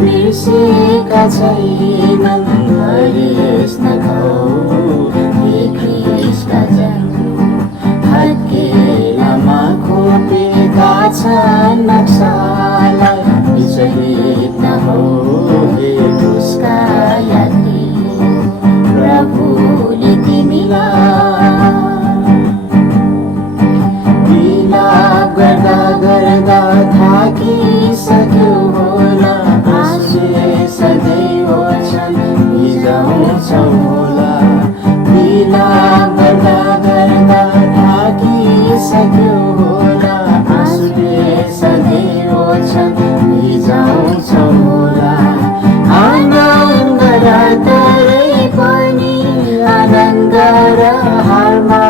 बिर्सेका छैनन् हरेस नखाऊ हे ख्रीष्टका जन हत्केलामा खोपेका छन् नक्सालाई विचलित नहो हे उसका यात्री प्रभुले तिमीलाई विलाप गर्दा गर्दा थाकिसक्यो होला आँसुले सधैँ ओछ्यान भिजाउँछौ होला विलाप गर्दा गर्दा थाकिसक्यो होला आँसुले सधैँ ओछ्यान भिजाउँछौ होला आनन्द गर तरै पनि आनन्द गर हारमा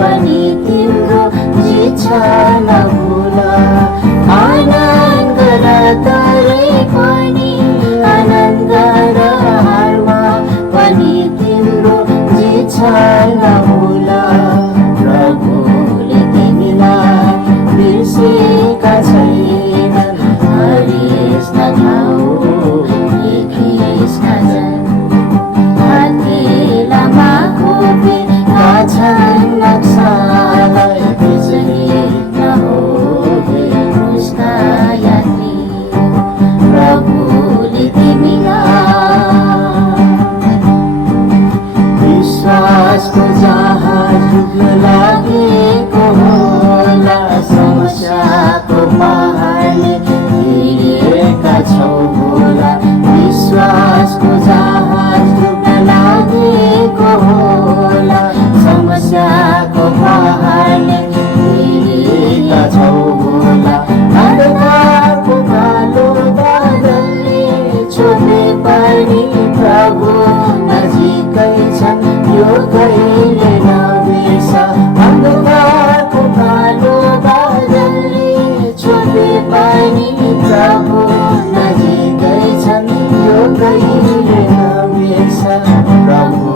पनि तिम्रो जित छ नभुल आनन्द गर तरै पनि आनन्द गर हारमा पनि तिम्रो जित छ नभुल प्रभुले तिमीलाई बिर्सेका छैनन् हरेस नखाऊ हे ख्रीष्टका जन हत्केलामा खोपेका छन् नक्सालाई विचलित नहो हे उसका यात्री प्रभुले तिमीलाई विश्वासको जहाज डुब्न लागेको होला समस्याको पहाडले घेरिएका छौ होला विश्वासको जहाज डुब्न लागेको होला समस्याको पहाडले घेरिएका छौ होला अन्धकारको कालो बादलले छोपे पनि प्रभु नजिकै छन् यो कहिले नबिर्स अन्धकारको कालो बादलले छोपे पनि प्रभु नजिकै छन् यो कहिले नबिर्स प्रभु